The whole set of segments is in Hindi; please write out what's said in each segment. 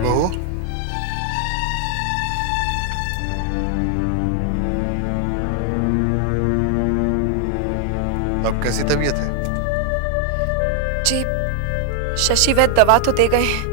बहू, अब कैसी तबीयत है? जी, शशि वैद्य दवा तो दे गए हैं,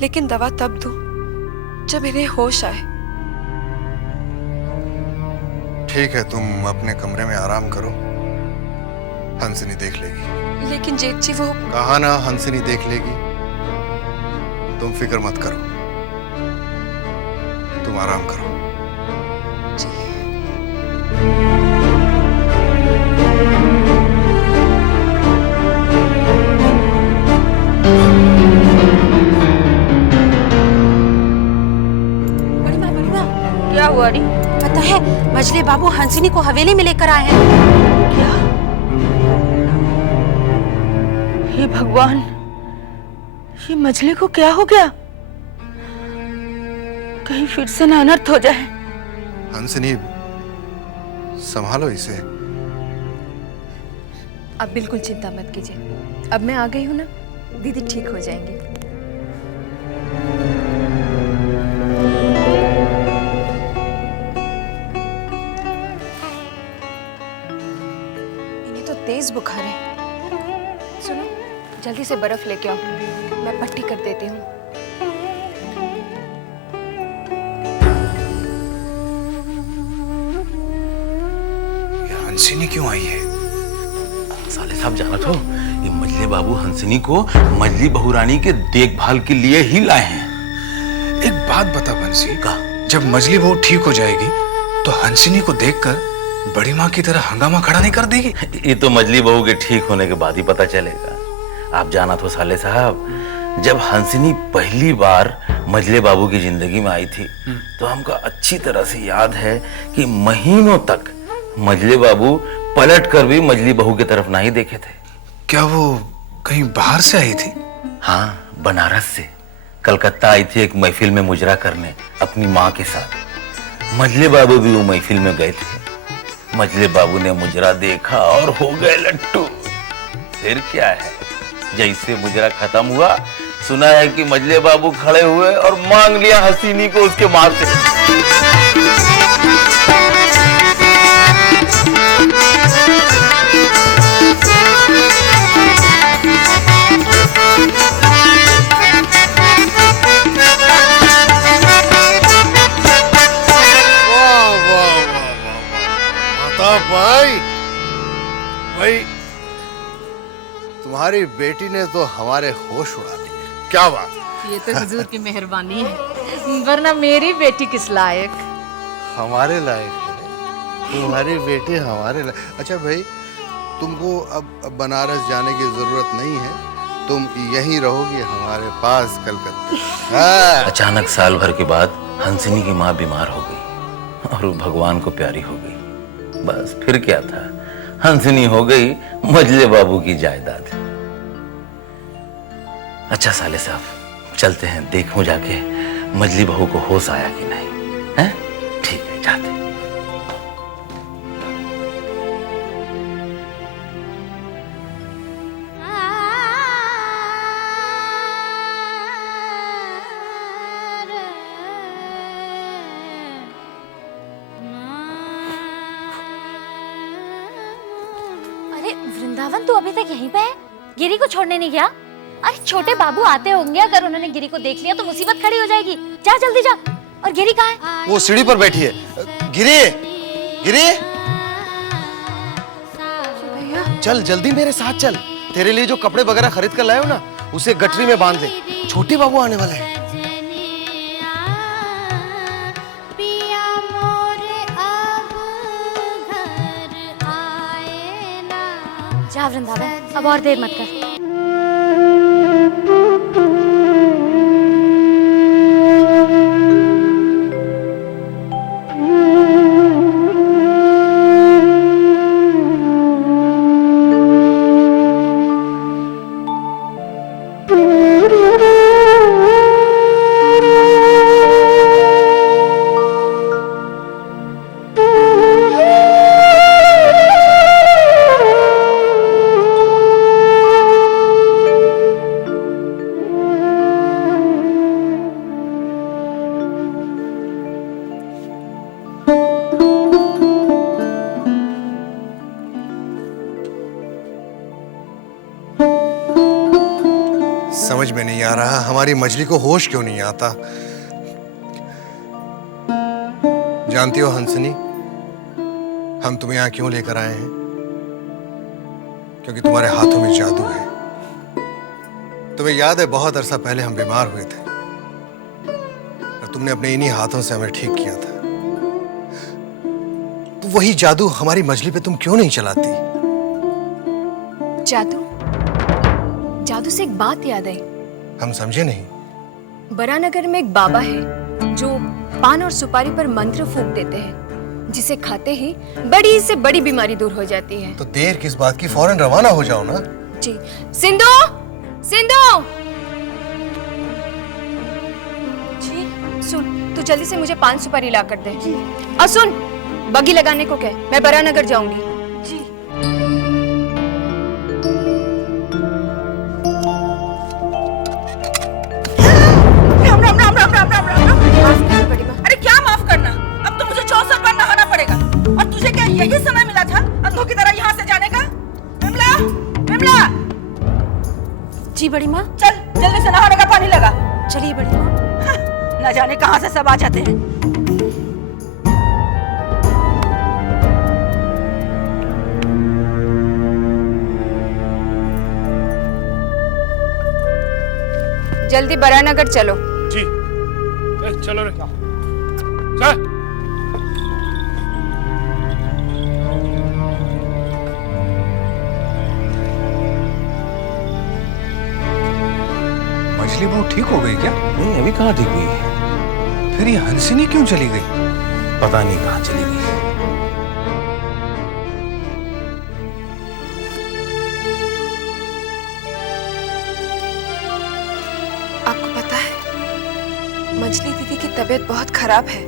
लेकिन दवा तब दूं जब इन्हें होश आए। ठीक है, तुम अपने कमरे में आराम करो, हंसिनी देख लेगी। लेकिन जेठ जी वो कहा ना, हंसिनी देख लेगी, तुम फिक्र मत करो, तुम आराम करो। बड़ी माँ, क्या हुआ री? पता है मजले बाबू हंसिनी को हवेली में लेकर आए हैं। क्या? हे भगवान, ये मजले को क्या हो गया? कहीं फिर से ना अनर्थ हो जाए। हंसिनी, संभालो इसे। आप बिल्कुल चिंता मत कीजिए, अब मैं आ गई हूँ ना, दीदी ठीक हो जाएंगे। इन्हें तो तेज बुखार है। सुनो, जल्दी से बर्फ लेके आओ, मैं पट्टी कर देती हूँ। हंसिनी क्यों आई है? साले साहब, जाना तो ये मजले बाबू हंसिनी को मजली बहुरानी के देखभाल के लिए ही लाए हैं। एक बात बता बंसी, का? जब मजली बहू ठीक हो जाएगी तो हंसिनी को देखकर बड़ी माँ की तरह हंगामा खड़ा नहीं कर देगी? ये तो मजली बहू के ठीक होने के बाद ही पता चलेगा। आप जाना तो साले साहब, जब हंसिनी पहली बार मजले बाबू की जिंदगी में आई थी तो हमको अच्छी तरह से याद है कि महीनों तक मजले बाबू पलट कर भी मजली बहू की तरफ नहीं देखे थे। क्या वो कहीं बाहर से आई थी? हाँ, बनारस से कलकत्ता आई थी एक महफिल में मुजरा करने अपनी माँ के साथ। मजले बाबू भी वो महफिल में गए थे। मजले बाबू ने मुजरा देखा और हो गए लट्टू। फिर क्या है, जैसे मुजरा खत्म हुआ, सुना है कि मजले बाबू खड़े हुए और मांग लिया हसीनी को उसके माँ से। भाई भाई, तुम्हारी बेटी ने तो हमारे होश उड़ा दिए। क्या बात है? ये तो हुजूर की मेहरबानी है, वरना मेरी बेटी किस लायक। हमारे लायक है तुम्हारी बेटी, हमारे लायक। अच्छा भाई, तुमको अब बनारस जाने की जरूरत नहीं है, तुम यहीं रहोगी हमारे पास कलकत्ता। अचानक साल भर के बाद हंसिनी की माँ बीमार हो गई और वो भगवान को प्यारी हो गई। बस फिर क्या था, हंसिनी हो गई मजले बाबू की जायदाद। अच्छा साले साहब, चलते हैं, देखूं जाके मजली बहू को होश आया कि नहीं। हैं? ठीक है, जाते। अरे वृंदावन तू अभी तक यहीं पे है? गिरी को छोड़ने नहीं गया? अरे छोटे बाबू आते होंगे, अगर उन्होंने गिरी को देख लिया तो मुसीबत खड़ी हो जाएगी। जा जल्दी जा। और गिरी कहाँ है? वो सीढ़ी पर बैठी है। गिरी, गिरी, चल जल्दी मेरे साथ चल। तेरे लिए जो कपड़े वगैरह खरीद कर लाए हो ना, उसे गठरी में बांध ले, छोटे बाबू आने वाले हैं। जा वृंदावन, अब और देर मत कर। समझ में नहीं आ रहा हमारी मछली को होश क्यों नहीं आता। जानती हो हंसनी, हम तुम्हें यहाँ क्यों लेकर आए हैं? क्योंकि तुम्हारे हाथों में जादू है। तुम्हें याद है बहुत अरसा पहले हम बीमार हुए थे और तुमने अपने इन्हीं हाथों से हमें ठीक किया था। तो वही जादू हमारी मछली पे तुम क्यों नहीं चलाती? जादू? जादू से एक बात याद आई। हम समझे नहीं। बरानगर में एक बाबा है जो पान और सुपारी पर मंत्र फूंक देते हैं, जिसे खाते ही बड़ी से बड़ी बीमारी दूर हो जाती है। तो देर किस बात की, फौरन रवाना हो जाओ ना। जी। सिंधु, सिंधु जी, सुन, तू जल्दी से मुझे पान सुपारी ला कर दे। और सुन, बगी लगाने को कह, मैं बरानगर जाऊंगी। जी। राम राम राम राम राम राम राम। माफ कर बड़ी माँ। अरे क्या माफ करना, अब तो मुझे 64 बार नहाना पड़ेगा। और तुझे क्या यही समय मिला था अंधों की तरह यहाँ से जाने का? विमला, विमला, जी बड़ी माँ। चल जल्दी से नहाने का पानी लगा। चलिए बड़ी माँ। न जाने कहाँ से सब आ जाते हैं। जल्दी बरानगर चलो। जी। चलो रे चल। मछली बहू ठीक हो गई क्या? नहीं, अभी कहाँ ठीक हुई है? फिर ये हंसिनी क्यों चली गई? पता नहीं कहाँ चली गई। आपको पता है मछली दीदी की तबीयत बहुत खराब है।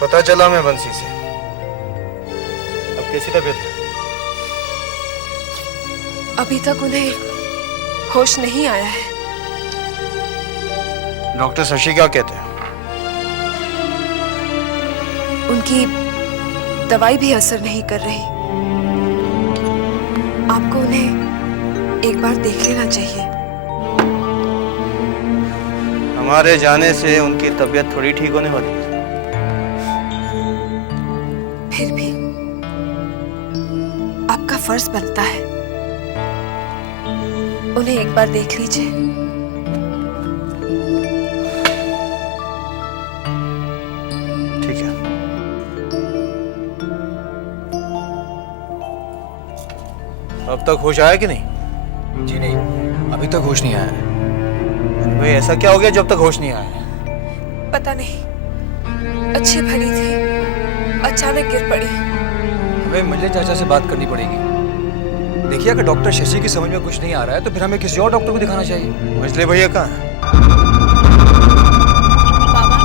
पता चला मैं बंसी से। अब कैसी तबीयत है? अभी तक उन्हें होश नहीं आया है। डॉक्टर शशि क्या कहते हैं? उनकी दवाई भी असर नहीं कर रही। आपको उन्हें एक बार देख लेना चाहिए। हमारे जाने से उनकी तबीयत थोड़ी ठीक होने वाली है। फिर भी आपका फर्ज बनता है, उन्हें एक बार देख लीजिए। ठीक है। अब तक होश आया कि नहीं? जी नहीं, अभी तक होश नहीं आया है। भाई ऐसा क्या हो गया जब तक होश नहीं आया? पता नहीं, अच्छी भली थी, अचानक गिर पड़ी। हमें मंजले चाचा से बात करनी पड़ेगी। देखिए, अगर डॉक्टर शशि की समझ में कुछ नहीं आ रहा है तो फिर हमें किसी और डॉक्टर को दिखाना चाहिए। मंजले भैया कहाँ हैं? बाबा,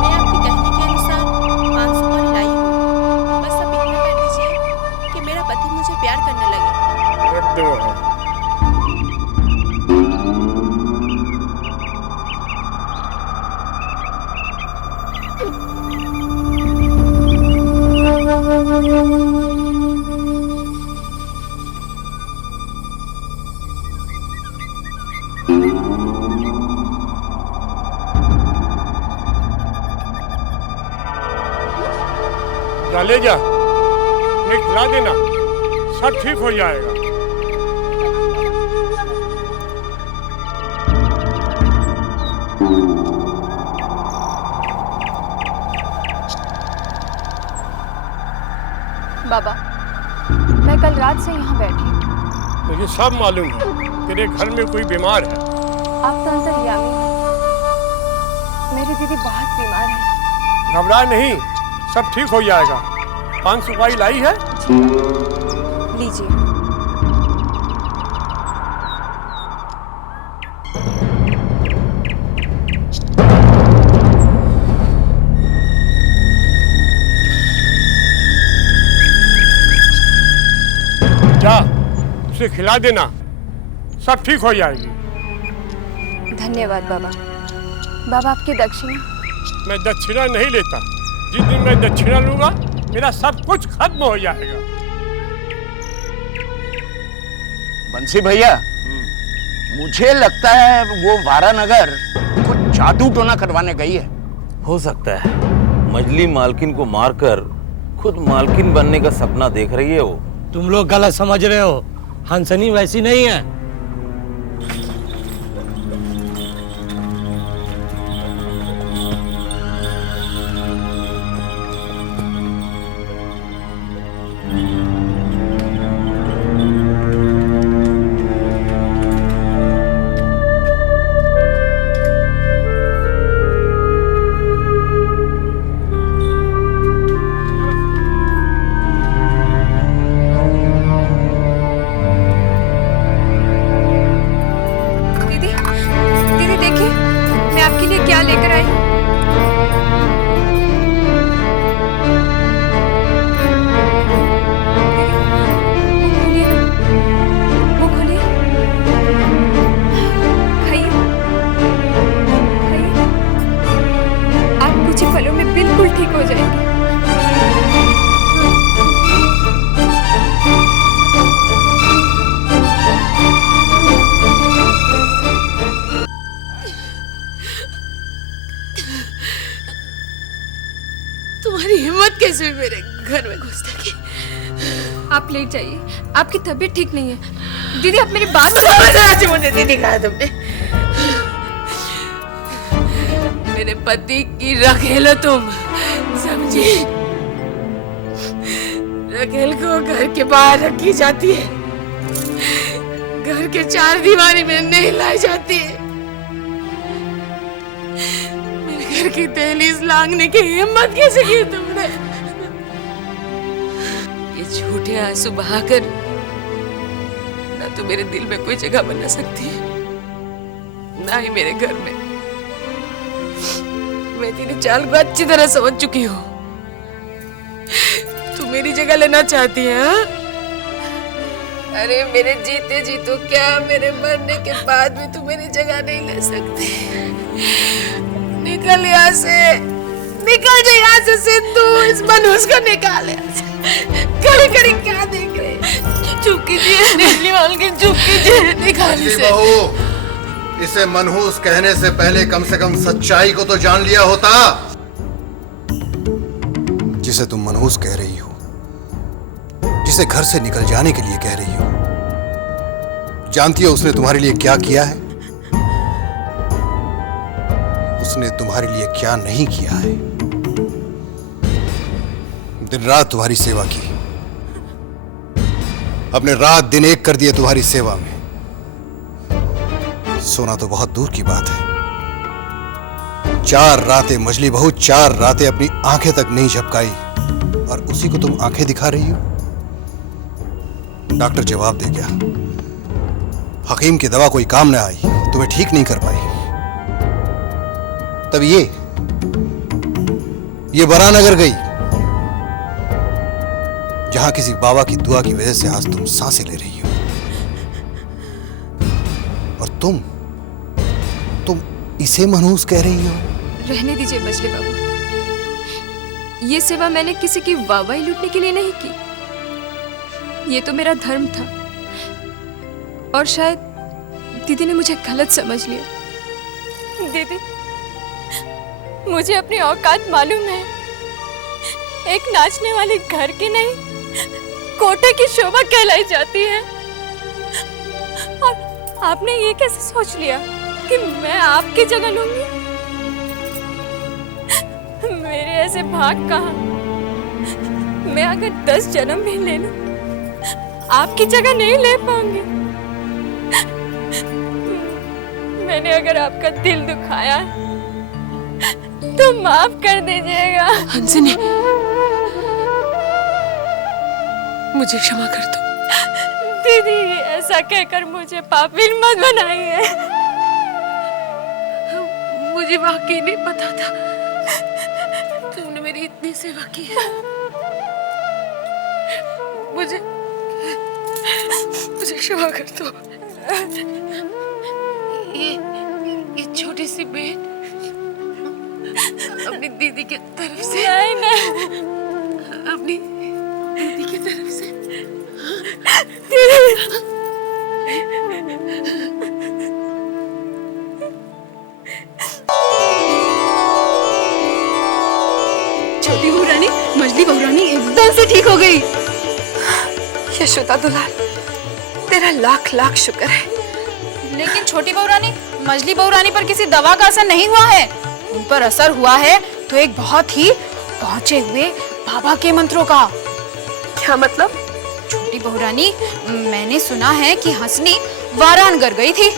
मैं आपके कहने के अनुसार 5 सुपारी लाई हूँ। बस अब इतना कर दीजिए कि मेरा पति मुझे प्यार करने लगे। ले जा, ये खिला देना, सब ठीक हो जाएगा। बाबा, मैं कल रात से यहाँ बैठी हूँ। मुझे सब मालूम है, तेरे घर में कोई बीमार है। आप तो अंतर्यामी हैं। मेरी दीदी बहुत बीमार है। घबरा नहीं, सब ठीक हो जाएगा। 5 सुपारी लाई है? लीजिए। जा, उसे खिला देना, सब ठीक हो जाएगी। धन्यवाद बाबा। बाबा, आपकी दक्षिणा? मैं दक्षिणा नहीं लेता। जिस दिन मैं दक्षिणा लूंगा मेरा सब कुछ खत्म हो जाएगा। बंसी भैया, मुझे लगता है वो वारानगर कुछ जादू टोना करवाने गई है। हो सकता है मजली मालकिन को मारकर खुद मालकिन बनने का सपना देख रही है वो। तुम लोग गलत समझ रहे हो, हंसनी वैसी नहीं है। तुम्हारी हिम्मत कैसे हुई मेरे घर में घुसने की? आप लेट जाइए, आपकी तबीयत ठीक नहीं है। दीदी आप मेरी बात आज मुझे दीदी कहा तुमने। मेरे पति की रखेल हो तुम, समझी? रखेल को घर के बाहर रखी जाती है, घर के चार दीवारी में नहीं लाई जाती है। मेरे घर की दहलीज लांघने की हिम्मत कैसे की तुमने? ये झूठे आंसू बहाकर ना तो मेरे दिल में कोई जगह बना सकती है, ना ही मेरे घर में। मैं तेरी चाल को अच्छी तरह समझ चुकी हूँ। तू मेरी जगह लेना चाहती है, हाँ? अरे मेरे जीते जी तो क्या, मेरे मरने के बाद भी तू मेरी जगह नहीं ले सकती। निकल यहाँ से, निकल जा यहाँ से सिंधु, इस मनहूस को निकाल यहाँ से। खड़ी खड़ी क्या देख रहे? चुप कीजिए, निकली मालकिन, चुप कीजिए, निकाल इसे। इसे मनहूस कहने से पहले कम से कम सच्चाई को तो जान लिया होता। जिसे तुम मनहूस कह रही हो, जिसे घर से निकल जाने के लिए कह रही हो, जानती हो उसने तुम्हारे लिए क्या किया है? उसने तुम्हारे लिए क्या नहीं किया है? दिन रात तुम्हारी सेवा की, अपने रात दिन एक कर दिए तुम्हारी सेवा में। सोना तो बहुत दूर की बात है। 4 रातें मजली बहू, 4 रातें अपनी आंखें तक नहीं झपकाई, और उसी को तुम आंखें दिखा रही हो। डॉक्टर जवाब दे गया, हकीम की दवा कोई काम न आई, तुम्हें ठीक नहीं कर पाई। तब ये बरानगर गई, जहां किसी बाबा की दुआ की वजह से आज तुम सांसें ले रही हो। और तुम इसे मनहूस कह रही हो? रहने दीजिए मजली बाबू, ये सेवा मैंने किसी की वाहवाही लूटने के लिए नहीं की। ये तो मेरा धर्म था, और शायद दीदी ने मुझे गलत समझ लिया। दीदी, मुझे अपनी औकात मालूम है। एक नाचने वाली घर की नहीं, कोटे की शोभा कहलाई जाती है। और आपने ये कैसे सोच लिया कि मैं आपकी जगह लूंगी? मेरे ऐसे भाग कहाँ? मैं अगर 10 जन्म भी ले लूं, आपकी जगह नहीं ले पाऊंगी। मैंने अगर आपका दिल दुखाया तो माफ कर दीजिएगा। हंसनी, मुझे क्षमा कर दो। दीदी, ऐसा कहकर मुझे पापी मत बनाइए। मुझे वाकई नहीं पता था तुमने मेरी इतनी सेवा की है। मुझे क्षमा कर दो। ये छोटी सी बेट अपनी दीदी की तरफ से, नहीं, अपनी दीदी की तरफ से। एकदम से ठीक हो गई। यशोदा दुलार, तेरा लाख लाख शुक्र है। लेकिन छोटी बहू रानी, मझली बहू रानी पर किसी दवा का असर नहीं हुआ है। उन पर असर हुआ है तो एक बहुत ही पहुंचे हुए बाबा के मंत्रों का। क्या मतलब? छोटी बहू रानी, मैंने सुना है कि हंसनी वाराणगढ़ गई थी।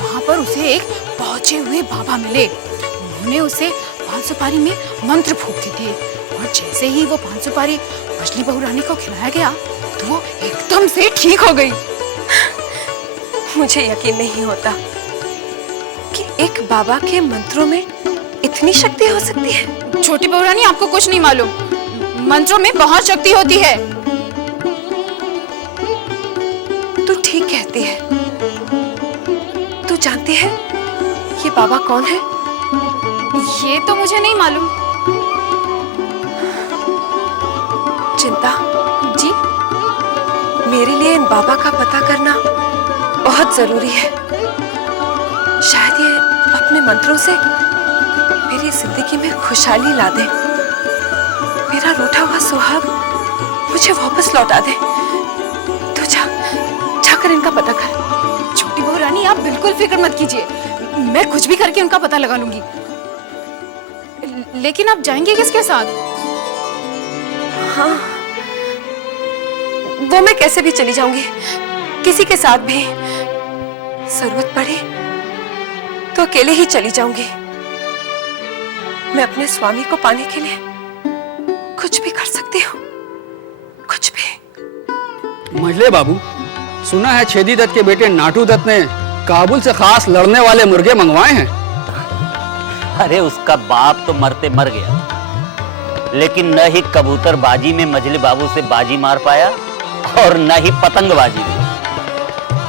वहाँ पर उसे एक पहुंचे हुए बाबा मिले। उन्होंने उसे 5 सुपारी में मंत्र फूंक दिए और जैसे ही वो 5 सुपारी मछली बहू रानी को खिलाया गया तो वो एकदम से ठीक हो गई। मुझे यकीन नहीं होता कि एक बाबा के मंत्रों में इतनी शक्ति हो सकती है। छोटी बहू रानी, आपको कुछ नहीं मालूम। मंत्रों में बहुत शक्ति होती है। तू ठीक कहती है। तू जानती है ये बाबा कौन है? ये तो मुझे नहीं मालूम। चिंता जी, मेरे लिए इन बाबा का पता करना बहुत जरूरी है। शायद ये अपने मंत्रों से मेरी जिंदगी में खुशहाली ला दे, मेरा रूठा हुआ सुहाग मुझे वापस लौटा दे। तू जाकर इनका पता कर। छोटी बहू रानी, आप बिल्कुल फिक्र मत कीजिए। मैं कुछ भी करके उनका पता लगा लूंगी। लेकिन आप जाएंगे किसके साथ? हाँ, वो मैं कैसे भी चली जाऊंगी, किसी के साथ भी। जरूरत पड़े तो अकेले ही चली जाऊंगी। मैं अपने स्वामी को पाने के लिए कुछ भी कर सकती हूँ, कुछ भी। मझले बाबू, सुना है छेदी दत्त के बेटे नाटू दत्त ने काबुल से खास लड़ने वाले मुर्गे मंगवाए हैं। अरे उसका बाप तो मरते मर गया, लेकिन न ही कबूतरबाजी में मझले बाबू से बाजी मार पाया और न ही पतंगबाजी में।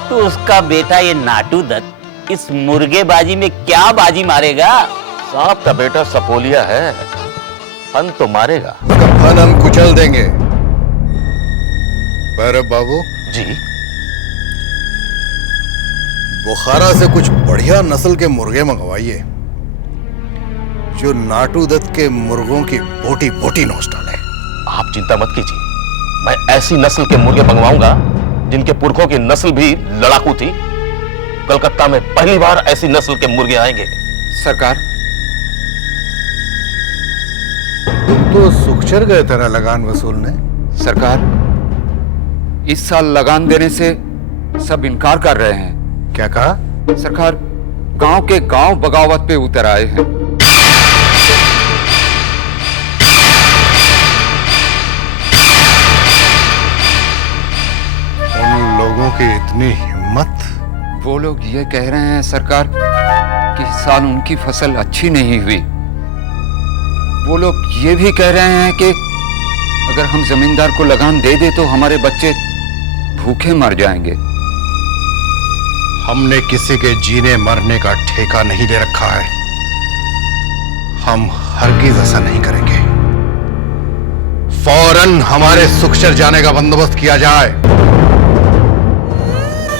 तो उसका बेटा ये नाटू दत्त इस मुर्गेबाजी में क्या बाजी मारेगा? साहब का बेटा सपोलिया है, फन तो मारेगा। फन हम कुचल देंगे। भैरव बाबू जी, बुखारा से कुछ बढ़िया नस्ल के मुर्गे मंगवाइए जो नाटू दत्त के मुर्गों की बोटी बोटी नोच डाले। आप चिंता मत कीजिए, मैं ऐसी नस्ल के मुर्गे मंगवाऊंगा जिनके पुरखों की नस्ल भी लड़ाकू थी। कलकत्ता में पहली बार ऐसी नस्ल के मुर्गे आएंगे। सरकार, तुम तो सुखचर गए थे ना लगान वसूलने। सरकार, इस साल लगान देने से सब इनकार कर रहे हैं। क्या कहा? सरकार, गांव के गांव बगावत पे उतर आए हैं। उन लोगों की इतनी हिम्मत। वो लोग ये कह रहे हैं सरकार कि इस साल उनकी फसल अच्छी नहीं हुई। वो लोग ये भी कह रहे हैं कि अगर हम जमींदार को लगान दे दे तो हमारे बच्चे भूखे मर जाएंगे। हमने किसी के जीने मरने का ठेका नहीं ले रखा है। हम हरगिज ऐसा नहीं करेंगे। फौरन हमारे सुखचर जाने का बंदोबस्त किया जाए।